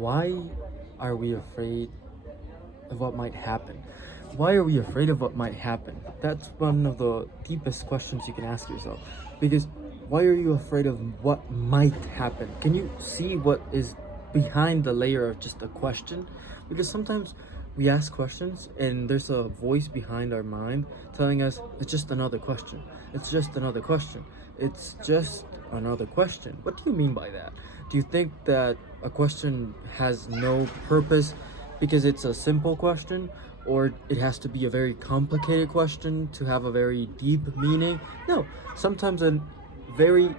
Why are we afraid of what might happen? Why are we afraid of what might happen? That's one of the deepest questions you can ask yourself. Because why are you afraid of what might happen? Can you see what is behind the layer of just a question? Because sometimes we ask questions and there's a voice behind our mind telling us it's just another question. It's just another question. It's just another question. What do you mean by that? Do you think that a question has no purpose because it's a simple question, or it has to be a very complicated question to have a very deep meaning? No, sometimes a very,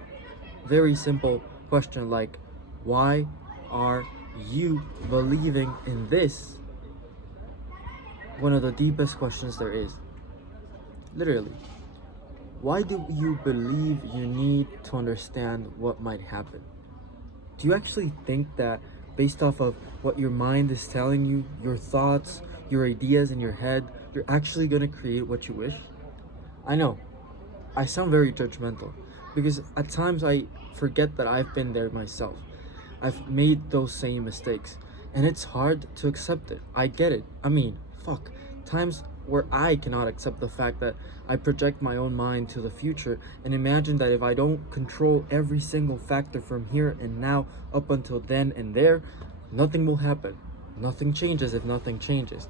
very simple question like, why are you believing in this? One of the deepest questions there is. Literally. Why do you believe you need to understand what might happen? Do you actually think that based off of what your mind is telling you, your thoughts, your ideas in your head, you're actually going to create what you wish? I know, I sound very judgmental because at times I forget that I've been there myself. I've made those same mistakes and it's hard to accept it. I get it. I mean, fuck. Times where I cannot accept the fact that I project my own mind to the future and imagine that if I don't control every single factor from here and now up until then and there, nothing will happen. Nothing changes if nothing changes.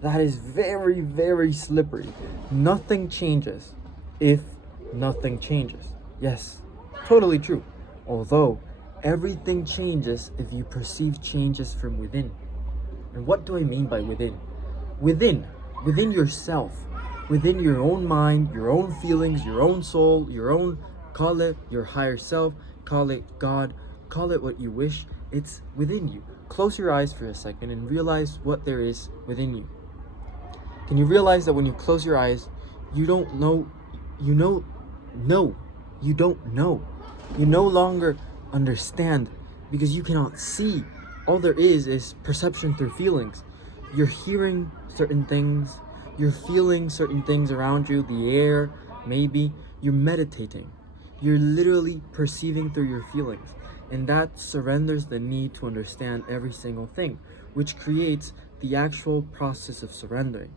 That is very, very slippery. Nothing changes if nothing changes. Yes, totally true. Although everything changes if you perceive changes from within. And what do I mean by within? Within yourself, within your own mind, your own feelings, your own soul, your own, call it your higher self, call it God, call it what you wish. It's within you. Close your eyes for a second and realize what there is within you. Can you realize that when you close your eyes, you don't know, you know, no, you don't know. You no longer understand because you cannot see. All there is perception through feelings. You're hearing certain things, you're feeling certain things around you, the air, maybe. You're meditating. You're literally perceiving through your feelings. And that surrenders the need to understand every single thing, which creates the actual process of surrendering.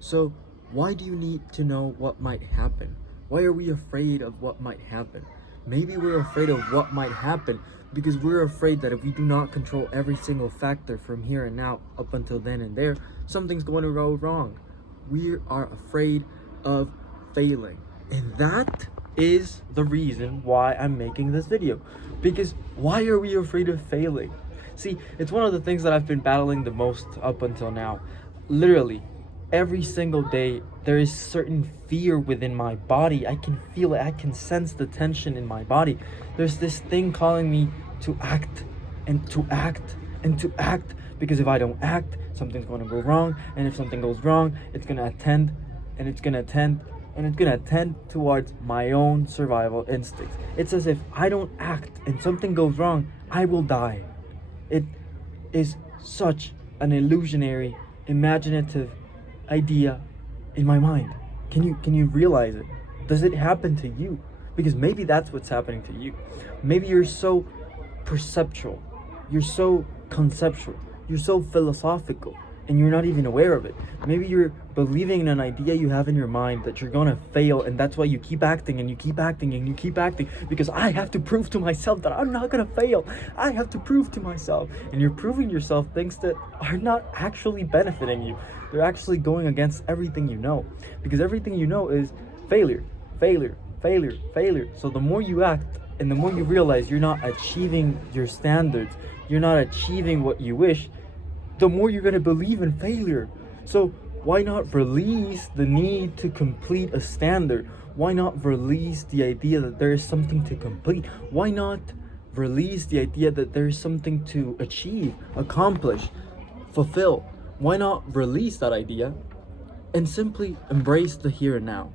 So, why do you need to know what might happen? Why are we afraid of what might happen? Maybe we're afraid of what might happen because we're afraid that if we do not control every single factor from here and now up until then and there, something's going to go wrong. We are afraid of failing. And that is the reason why I'm making this video. Because why are we afraid of failing? See, it's one of the things that I've been battling the most up until now. Literally, every single day, there is certain fear within my body. I can feel it. I can sense the tension in my body. There's this thing calling me to act and to act and to act. Because if I don't act, something's going to go wrong. And if something goes wrong, it's going to attend and it's going to attend and it's going to tend towards my own survival instincts. It's as if I don't act and something goes wrong, I will die. It is such an illusionary, imaginative idea in my mind. Can you realize it? Does it happen to you? Because maybe that's what's happening to you. Maybe you're so perceptual, you're so conceptual, you're so philosophical, and you're not even aware of it. Maybe you're believing in an idea you have in your mind that you're gonna fail, and that's why you keep acting and you keep acting and you keep acting, because I have to prove to myself that I'm not gonna fail. I have to prove to myself. And you're proving yourself things that are not actually benefiting you. They're actually going against everything you know, because everything you know is failure, failure, failure, failure. So the more you act and the more you realize you're not achieving your standards, you're not achieving what you wish, the more you're going to believe in failure. So why not release the need to complete a standard? Why not release the idea that there is something to complete? Why not release the idea that there is something to achieve, accomplish, fulfill? Why not release that idea and simply embrace the here and now?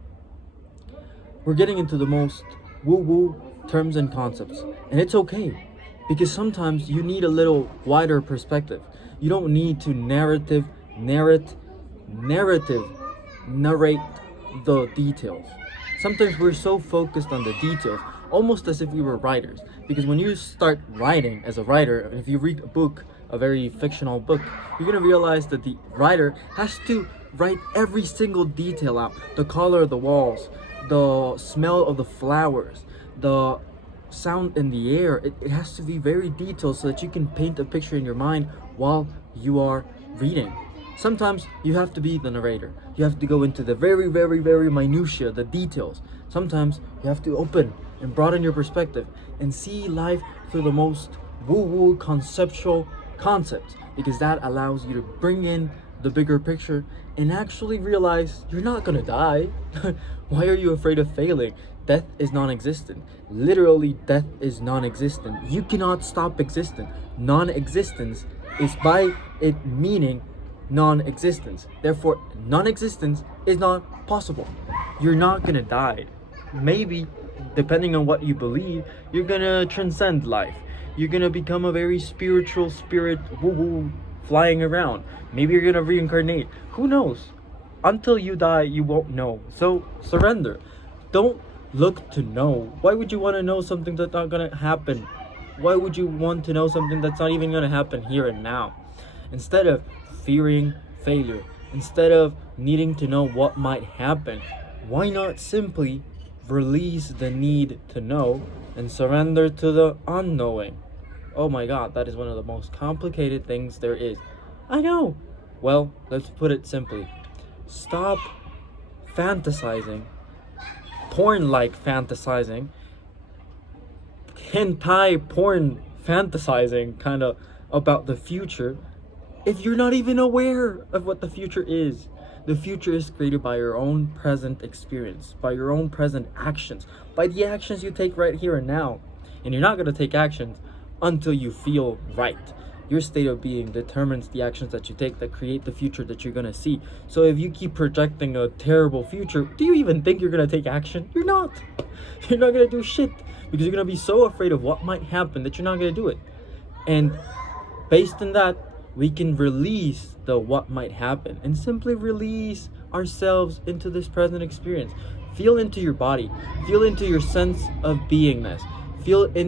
We're getting into the most woo-woo terms and concepts, and it's okay, because sometimes you need a little wider perspective. You don't need to narrate the details. Sometimes we're so focused on the details, almost as if we were writers. Because when you start writing as a writer, if you read a book, a very fictional book, you're gonna realize that the writer has to write every single detail out. The color of the walls, the smell of the flowers, the sound in the air. It has to be very detailed so that you can paint a picture in your mind while you are reading. Sometimes you have to be the narrator. You have to go into the very, very, very minutiae, the details. Sometimes you have to open and broaden your perspective and see life through the most woo-woo conceptual concepts, because that allows you to bring in the bigger picture and actually realize you're not gonna die. Why are you afraid of failing? Death is non-existent. Literally, death is non-existent. You cannot stop existing. Non-existence is by it meaning non-existence. Therefore, non-existence is not possible. You're not gonna die. Maybe, depending on what you believe, you're gonna transcend life. You're gonna become a very spiritual spirit, woo-woo, flying around. Maybe you're gonna reincarnate. Who knows? Until you die, you won't know. So surrender. Don't look to know. Why would you want to know something that's not gonna happen? Why would you want to know something that's not even gonna happen here and now? Instead of fearing failure, instead of needing to know what might happen, why not simply release the need to know and surrender to the unknowing? Oh my god, that is one of the most complicated things there is. I know. Well, let's put it simply. Stop fantasizing, porn-like fantasizing, hentai porn fantasizing kind of about the future if you're not even aware of what the future is. The future is created by your own present experience, by your own present actions, by the actions you take right here and now. And you're not going to take actions until you feel right. Your state of being determines the actions that you take that create the future that you're going to see. So if you keep projecting a terrible future, do you even think you're going to take action? You're not. You're not going to do shit because you're going to be so afraid of what might happen that you're not going to do it. And based on that, we can release the what might happen and simply release ourselves into this present experience. Feel into your body. Feel into your sense of beingness. Feel into